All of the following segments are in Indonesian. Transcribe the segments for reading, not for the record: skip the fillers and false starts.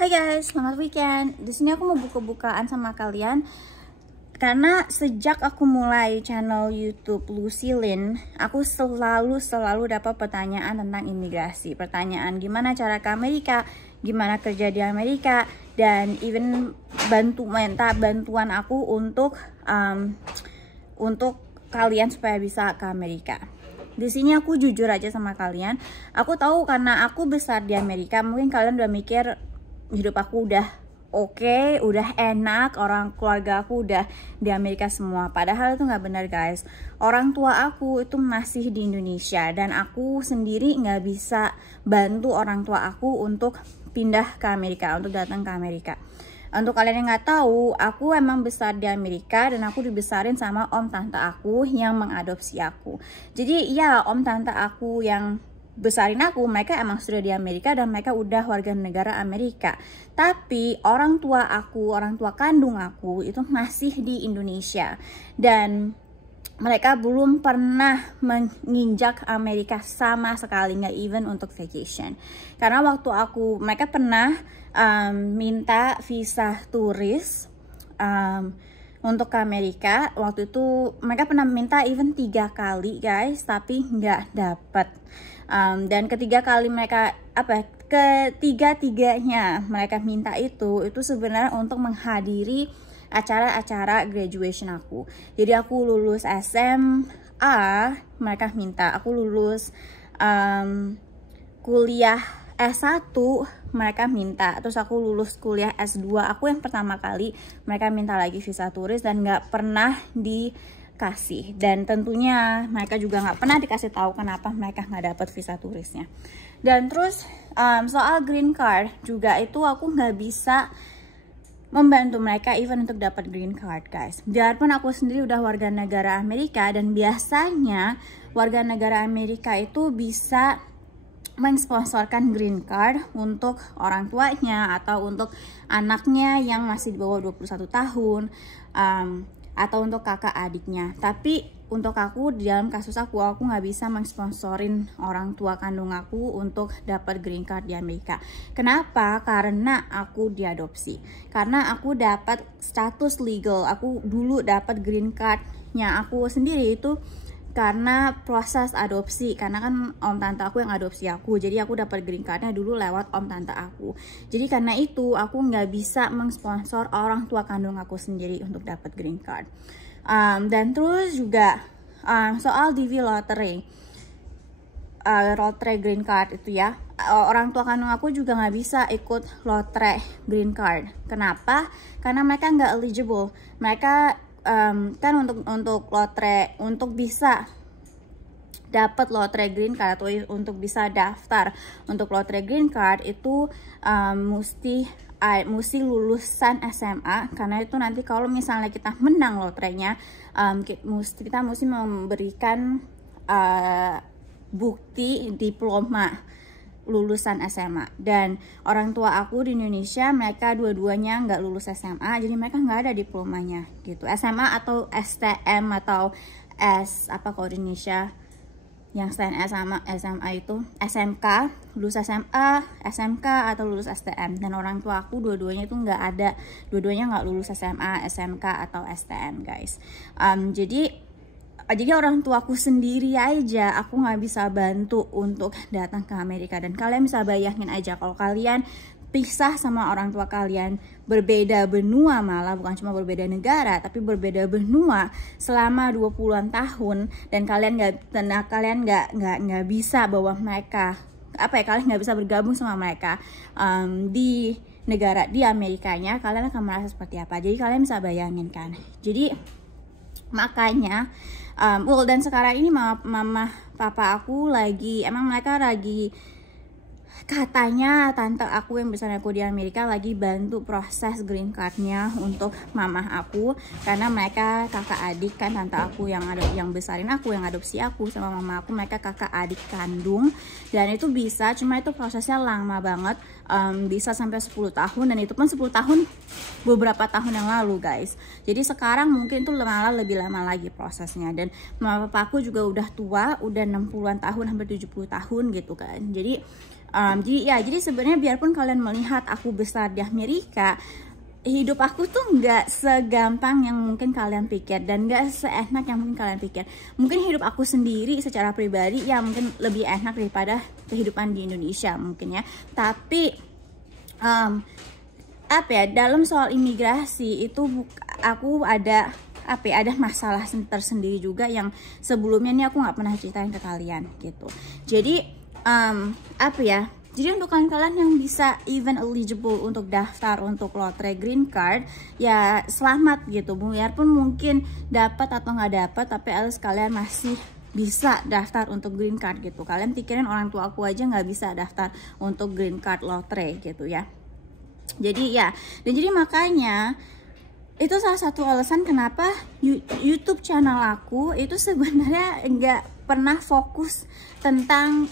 Hai guys, selamat weekend. Di sini aku mau buka-bukaan sama kalian karena sejak aku mulai channel YouTube Lucy Lin, aku selalu dapat pertanyaan tentang imigrasi. Pertanyaan gimana cara ke Amerika, gimana kerja di Amerika, dan even minta bantuan aku untuk kalian supaya bisa ke Amerika. Di sini aku jujur aja sama kalian, aku tahu karena aku besar di Amerika, mungkin kalian udah mikir hidup aku udah oke, udah enak, orang keluarga aku udah di Amerika semua. Padahal itu nggak benar guys. Orang tua aku itu masih di Indonesia dan aku sendiri nggak bisa bantu orang tua aku untuk pindah ke Amerika, untuk datang ke Amerika. Untuk kalian yang nggak tahu, aku emang besar di Amerika dan aku dibesarin sama om tante aku yang mengadopsi aku. Jadi ya om tante aku yang besarin aku, mereka emang sudah di Amerika dan mereka udah warga negara Amerika. Tapi orang tua aku, orang tua kandung aku itu masih di Indonesia dan mereka belum pernah menginjak Amerika sama sekali, nggak even untuk vacation. Karena waktu mereka pernah minta visa turis untuk ke Amerika. Waktu itu mereka pernah minta even 3 kali guys, tapi nggak dapet. Dan ketiga-tiganya mereka minta itu sebenarnya untuk menghadiri acara-acara graduation aku. Jadi aku lulus SMA, mereka minta aku lulus kuliah S1, mereka minta. Terus aku lulus kuliah S2, aku yang pertama kali, mereka minta lagi visa turis dan nggak pernah dikasih. Dan tentunya mereka juga nggak pernah dikasih tahu kenapa mereka nggak dapat visa turisnya. Dan terus soal green card juga itu aku nggak bisa membantu mereka even untuk dapat green card guys. Biarpun aku sendiri udah warga negara Amerika dan biasanya warga negara Amerika itu bisa mensponsorkan green card untuk orang tuanya atau untuk anaknya yang masih di bawah 21 tahun atau untuk kakak adiknya. Tapi untuk aku, di dalam kasus aku nggak bisa mensponsorin orang tua kandung aku untuk dapat green card di Amerika. Kenapa? Karena aku diadopsi. Karena aku dapat status legal. Aku dulu dapat green cardnya aku sendiri itu karena proses adopsi, karena kan om tante aku yang adopsi aku, jadi aku dapat green cardnya dulu lewat om tante aku. Jadi karena itu aku nggak bisa mengsponsor orang tua kandung aku sendiri untuk dapat green card. Dan terus juga soal DV lottery, lotre green card itu ya, orang tua kandung aku juga nggak bisa ikut lotre green card. Kenapa? Karena mereka nggak eligible. Mereka kan untuk lotre, untuk bisa dapat lotre green card atau untuk bisa daftar untuk lotre green card itu mesti lulusan SMA. Karena itu nanti kalau misalnya kita menang lotrenya, kita mesti memberikan bukti diploma lulusan SMA. Dan orang tua aku di Indonesia, mereka dua-duanya nggak lulus SMA, jadi mereka nggak ada diplomanya gitu. SMA atau STM atau kalau di Indonesia yang selain SMA itu SMK, lulus SMA, SMK atau lulus STM. Dan orang tua aku dua-duanya itu nggak ada, dua-duanya nggak lulus SMA, SMK atau STM guys. Jadi orang tuaku sendiri aja aku nggak bisa bantu untuk datang ke Amerika. Dan kalian bisa bayangin aja kalau kalian pisah sama orang tua kalian, berbeda benua, malah bukan cuma berbeda negara tapi berbeda benua selama 20-an tahun, dan kalian nggak bisa bawa mereka, kalian nggak bisa bergabung sama mereka di negara di Amerikanya, kalian akan merasa seperti apa. Jadi kalian bisa bayangin kan. Jadi makanya dan sekarang ini mama papa aku mereka lagi katanya tante aku yang besar aku di Amerika lagi bantu proses green cardnya untuk mama aku, karena mereka kakak adik kan. Tante aku yang besarin aku, yang adopsi aku, sama mama aku, mereka kakak adik kandung. Dan itu bisa, cuma itu prosesnya lama banget, bisa sampai 10 tahun, dan itu pun 10 tahun beberapa tahun yang lalu guys. Jadi sekarang mungkin tuh malah lebih lama lagi prosesnya. Dan mama papa aku juga udah tua, udah 60-an tahun, hampir 70 tahun gitu kan. Jadi Jadi sebenarnya biarpun kalian melihat aku besar di Amerika, hidup aku tuh nggak segampang yang mungkin kalian pikir dan nggak seenak yang mungkin kalian pikir. Mungkin hidup aku sendiri secara pribadi ya mungkin lebih enak daripada kehidupan di Indonesia mungkin ya. Tapi dalam soal imigrasi itu aku ada masalah tersendiri juga yang sebelumnya nih aku nggak pernah ceritain ke kalian gitu. Jadi jadi untuk kalian yang bisa even eligible untuk daftar untuk lotre green card, ya selamat gitu. Biarpun mungkin dapat atau nggak dapat, tapi at least kalian masih bisa daftar untuk green card gitu. Kalian pikirin orang tua aku aja nggak bisa daftar untuk green card lotre gitu ya. Jadi ya, dan jadi makanya itu salah satu alasan kenapa YouTube channel aku itu sebenarnya nggak pernah fokus tentang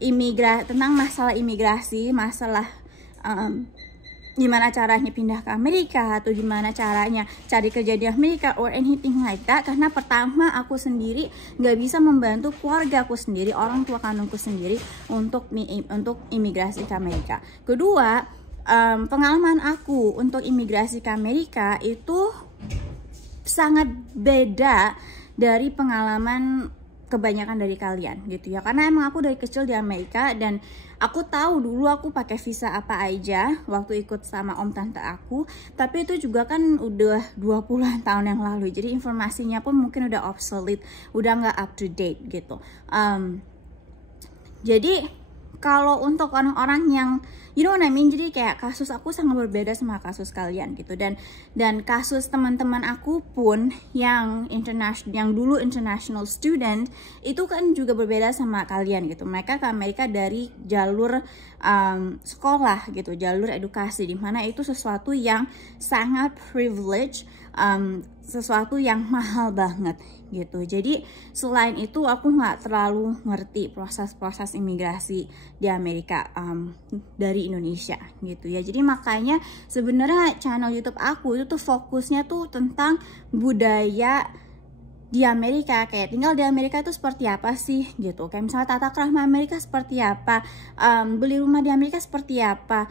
tentang masalah imigrasi, masalah gimana caranya pindah ke Amerika atau gimana caranya cari kerja di Amerika or anything like that. Karena pertama aku sendiri nggak bisa membantu keluarga aku sendiri, orang tua kandungku sendiri untuk imigrasi ke Amerika. Kedua, pengalaman aku untuk imigrasi ke Amerika itu sangat beda dari pengalaman kebanyakan dari kalian gitu ya, karena emang aku dari kecil di Amerika dan aku tahu dulu aku pakai visa apa aja waktu ikut sama om tante aku, tapi itu juga kan udah 20-an tahun yang lalu, jadi informasinya pun mungkin udah obsolete, udah nggak up to date gitu. Jadi kalau untuk orang-orang yang you know what I mean, jadi kayak kasus aku sangat berbeda sama kasus kalian gitu, dan kasus teman-teman aku pun yang dulu international student itu kan juga berbeda sama kalian gitu. Mereka ke Amerika dari jalur sekolah gitu, jalur edukasi, dimana itu sesuatu yang sangat privilege, sesuatu yang mahal banget gitu. Jadi selain itu aku nggak terlalu ngerti proses imigrasi di Amerika dari Indonesia gitu ya. Jadi makanya sebenarnya channel YouTube aku itu tuh fokusnya tuh tentang budaya di Amerika, kayak tinggal di Amerika itu seperti apa sih gitu. Kayak misalnya tata krama Amerika seperti apa, beli rumah di Amerika seperti apa,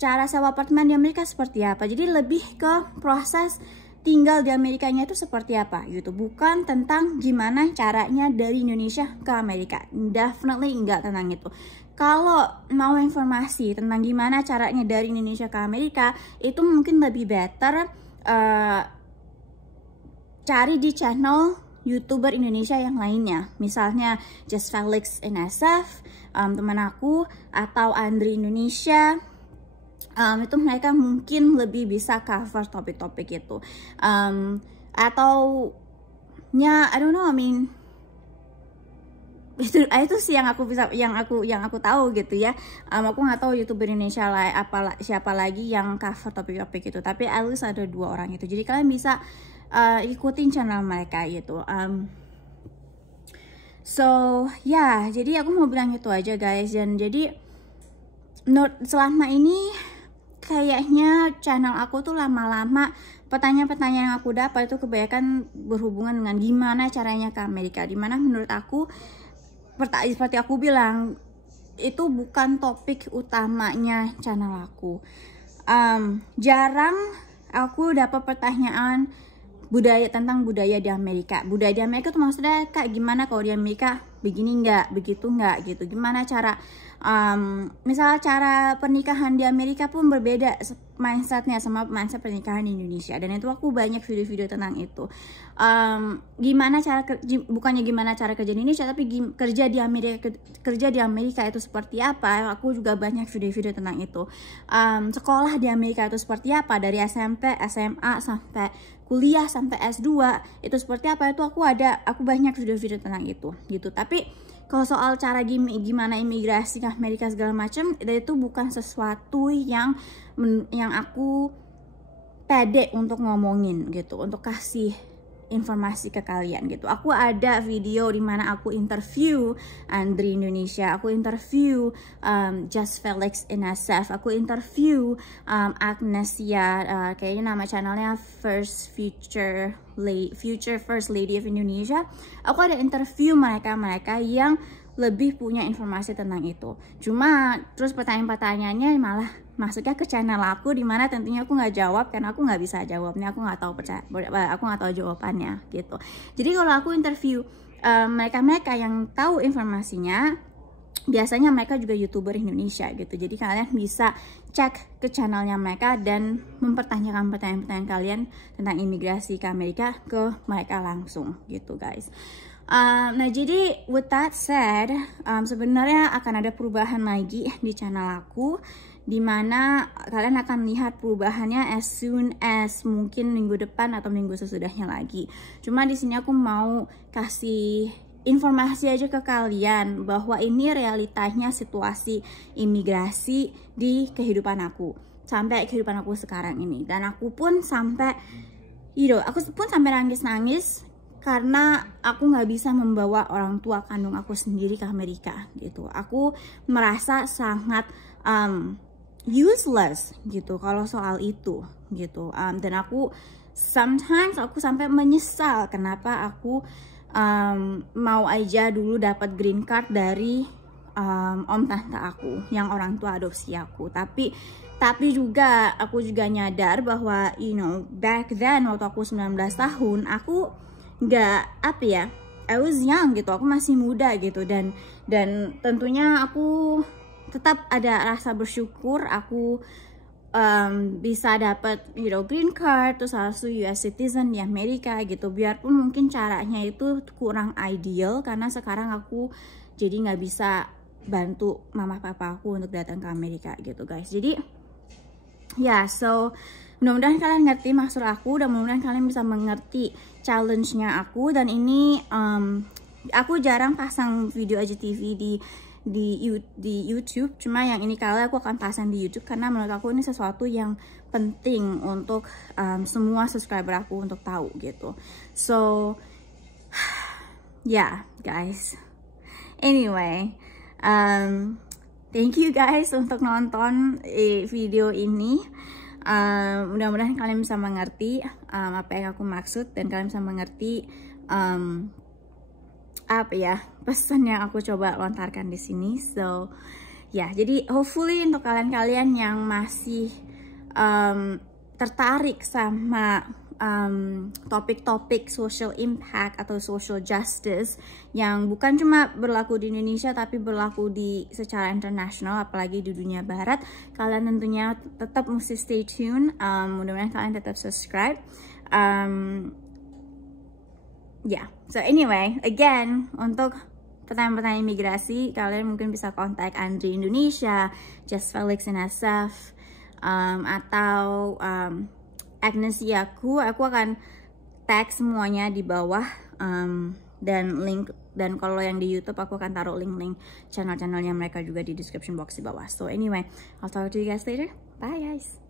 cara sewa apartemen di Amerika seperti apa. Jadi lebih ke proses tinggal di Amerikanya itu seperti apa gitu, bukan tentang gimana caranya dari Indonesia ke Amerika. Definitely enggak tentang itu. Kalau mau informasi tentang gimana caranya dari Indonesia ke Amerika, itu mungkin lebih better cari di channel YouTuber Indonesia yang lainnya, misalnya Just Felix NSF, teman aku, atau Andri Indonesia. Itu mereka mungkin lebih bisa cover topik-topik itu, atau ya I don't know, I mean itu sih yang aku tahu gitu ya. Aku nggak tahu YouTuber Indonesia siapa lagi yang cover topik-topik itu, tapi at least ada 2 orang itu, jadi kalian bisa ikutin channel mereka gitu. Jadi aku mau bilang itu aja guys. Dan jadi selama ini kayaknya channel aku tuh lama-lama pertanyaan-pertanyaan yang aku dapat itu kebanyakan berhubungan dengan gimana caranya ke Amerika, dimana menurut aku seperti aku bilang itu bukan topik utamanya channel aku. Jarang aku dapat pertanyaan tentang budaya di Amerika. Budaya di Amerika tuh maksudnya kak gimana kalau di Amerika begini nggak, begitu nggak gitu, gimana cara misalnya cara pernikahan di Amerika pun berbeda mindsetnya sama mindset pernikahan di Indonesia, dan itu aku banyak video-video tentang itu. Bukannya gimana cara kerja di Indonesia, tapi kerja di Amerika itu seperti apa, aku juga banyak video-video tentang itu. Sekolah di Amerika itu seperti apa, dari SMP, SMA sampai kuliah sampai S2 itu seperti apa, itu aku banyak video-video tentang itu gitu. Tapi kalau soal cara gimana imigrasi ke Amerika segala macam, itu bukan sesuatu yang aku pede untuk ngomongin gitu, untuk kasih informasi ke kalian gitu. Aku ada video dimana aku interview Andri Indonesia, aku interview Just Felix NSF, aku interview Agnesia, kayaknya nama channelnya Future First Lady of Indonesia. Aku ada interview mereka yang lebih punya informasi tentang itu. Cuma terus pertanyaan-pertanyaannya malah masuknya ke channel aku, dimana tentunya aku nggak jawab karena aku nggak bisa jawabnya, aku nggak tahu jawabannya gitu. Jadi kalau aku interview mereka yang tahu informasinya, biasanya mereka juga YouTuber Indonesia gitu. Jadi kalian bisa cek ke channelnya mereka dan mempertanyakan pertanyaan-pertanyaan kalian tentang imigrasi ke Amerika ke mereka langsung gitu guys. Nah jadi with that said, sebenarnya akan ada perubahan lagi di channel aku, dimana kalian akan lihat perubahannya as soon as mungkin minggu depan atau minggu sesudahnya lagi. Cuma di sini aku mau kasih informasi aja ke kalian bahwa ini realitanya situasi imigrasi di kehidupan aku sampai kehidupan aku sekarang ini. Dan aku pun sampai aku pun sampai nangis-nangis karena aku nggak bisa membawa orang tua kandung aku sendiri ke Amerika gitu. Aku merasa sangat useless gitu kalau soal itu gitu. Dan aku sometimes sampai menyesal kenapa aku mau aja dulu dapat green card dari om tante aku yang orang tua adopsi aku. Tapi juga aku juga nyadar bahwa back then waktu aku 19 tahun aku nggak I was young gitu, aku masih muda gitu, dan tentunya aku tetap ada rasa bersyukur aku bisa dapat green card terus langsung US citizen di Amerika gitu. Biarpun mungkin caranya itu kurang ideal karena sekarang aku jadi nggak bisa bantu mama papa aku untuk datang ke Amerika gitu guys. Jadi so mudah-mudahan kalian ngerti maksud aku dan mudah-mudahan kalian bisa mengerti challenge-nya aku. Dan ini aku jarang pasang video IGTV di YouTube, cuma yang ini kali aku akan pasang di YouTube karena menurut aku ini sesuatu yang penting untuk semua subscriber aku untuk tahu gitu. So guys, anyway, thank you guys untuk nonton video ini. Mudah-mudahan kalian bisa mengerti apa yang aku maksud dan kalian bisa mengerti pesan yang aku coba lontarkan di sini. So jadi hopefully untuk kalian-kalian yang masih tertarik sama topik-topik social impact atau social justice yang bukan cuma berlaku di Indonesia tapi berlaku secara internasional, apalagi di dunia barat, kalian tentunya tetap mesti stay tune. Mudah-mudahan kalian tetap subscribe. So anyway, again, untuk pertanyaan-pertanyaan imigrasi kalian mungkin bisa kontak Andri Indonesia, Just Felix NSF, atau Agnesia aku akan tag semuanya di bawah, dan link, dan kalau yang di YouTube aku akan taruh link-link channel-channelnya mereka juga di description box di bawah. So anyway, I'll talk to you guys later. Bye guys.